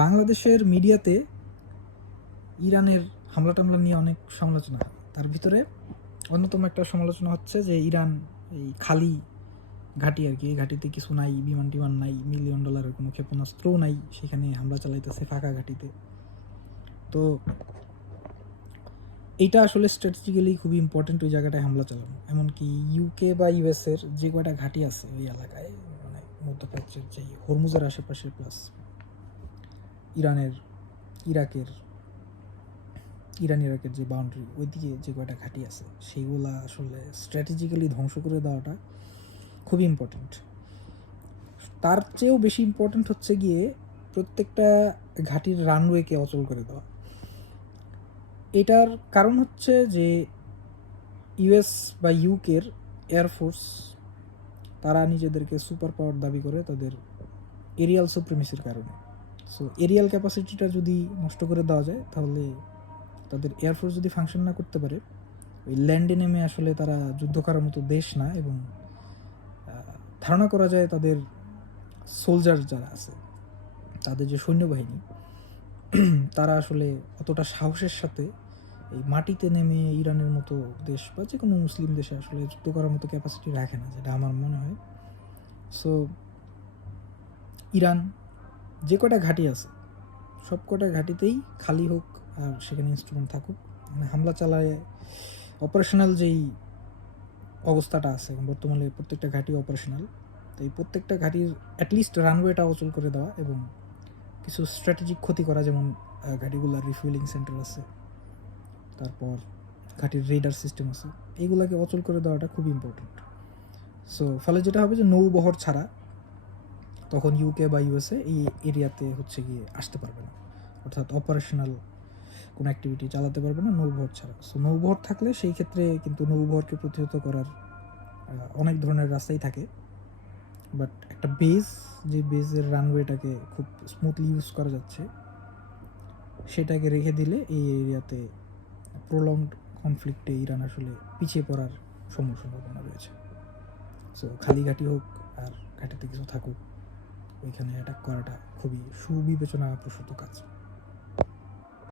বাংলাদেশের মিডিয়াতে ইরানের হামলা টামলা নিয়ে অনেক সমালোচনা হয়। তার ভিতরে অন্যতম একটা সমালোচনা হচ্ছে যে ইরান এই খালি ঘাঁটি আর কি, এই ঘাঁটিতে কিছু নাই, বিমান টিমান নাই, মিলিয়ন ডলারের কোনো ক্ষেপণাস্ত্রও নাই, সেখানে হামলা চালাইতেছে ফাঁকা ঘাঁটিতে। তো এইটা আসলে স্ট্র্যাটেজিক্যালি খুবই ইম্পর্টেন্ট ওই জায়গাটায় হামলা চালানো। এমনকি ইউকে বা ইউএসের যে কয়টা ঘাঁটি আছে ওই এলাকায়, মানে মধ্যপ্রাচ্যের যে হরমুজের আশেপাশে প্লাস ইরানের ইরাকের ইরান ইরাকের যে বাউন্ডারি ওইদিকে যে কয়টা ঘাঁটি আছে সেইগুলা আসলে স্ট্র্যাটেজিক্যালি ধ্বংস করে দেওয়াটা খুবই ইম্পর্টেন্ট। তার চেয়েও বেশি ইম্পর্টেন্ট হচ্ছে গিয়ে প্রত্যেকটা ঘাঁটির রানওয়েকে অচল করে দেওয়া। এটার কারণ হচ্ছে যে ইউএস বা ইউকের এয়ারফোর্স তারা নিজেদেরকে সুপার পাওয়ার দাবি করে তাদের এরিয়াল সুপ্রিমেসির কারণে। সো এরিয়াল ক্যাপাসিটিটা যদি নষ্ট করে দেওয়া যায় তাহলে তাদের এয়ারফোর্স যদি ফাংশন না করতে পারে, ওই ল্যান্ডে নেমে আসলে তারা যুদ্ধ করার মতো দেশ না। এবং ধারণা করা যায় তাদের সোলজার যারা আছে, তাদের যে সৈন্যবাহিনী, তারা আসলে অতটা সাহসের সাথে এই মাটিতে নেমে ইরানের মতো দেশ বা যে কোনো মুসলিম দেশে আসলে যুদ্ধ করার মতো ক্যাপাসিটি রাখে না, যেটা আমার মনে হয়। সো ইরান যে কটা ঘাঁটি আছে সব কটা ঘাঁটিতেই খালি হোক আর সেখানে ইনস্ট্রুমেন্ট থাকুক, মানে হামলা চালায় অপারেশনাল যেই অবস্থাটা আছে বর্তমানে প্রত্যেকটা ঘাঁটি অপারেশনাল। তো এই প্রত্যেকটা ঘাঁটির অ্যাটলিস্ট রানওয়েটা অচল করে দেওয়া এবং কিছু স্ট্র্যাটেজিক ক্ষতি করা, যেমন ঘাঁটিগুলোর রিফুয়েলিং সেন্টার আছে, তারপর ঘাঁটির রেডার সিস্টেম আছে, এইগুলাকে অচল করে দেওয়াটা খুব ইম্পর্টেন্ট। সো ফলে যেটা হবে যে নৌবহর ছাড়া তখন ইউকে বা ইউএসএ এই এরিয়াতে হচ্ছে গিয়ে আসতে পারবে না, অর্থাৎ অপারেশনাল কোনো অ্যাক্টিভিটি চালাতে পারবে না নৌবহর ছাড়া। সো নৌবহর থাকলে সেই ক্ষেত্রে কিন্তু নৌবহরকে প্রতিহত করার অনেক ধরনের রাস্তাই থাকে। বাট একটা বেজ, যে বেজের রানওয়েটাকে খুব স্মুথলি ইউজ করা যাচ্ছে, সেটাকে রেখে দিলে এই এরিয়াতে প্রলংড কনফ্লিক্টে ইরান আসলে পিছিয়ে পড়ার সম্ভাবনা রয়েছে। সো খালি ঘাঁটি হোক আর ঘাঁটিতে কিছু থাকুক, ওইখানে অ্যাটাক করাটা খুবই সুবিবেচনা প্রসূত কাজ।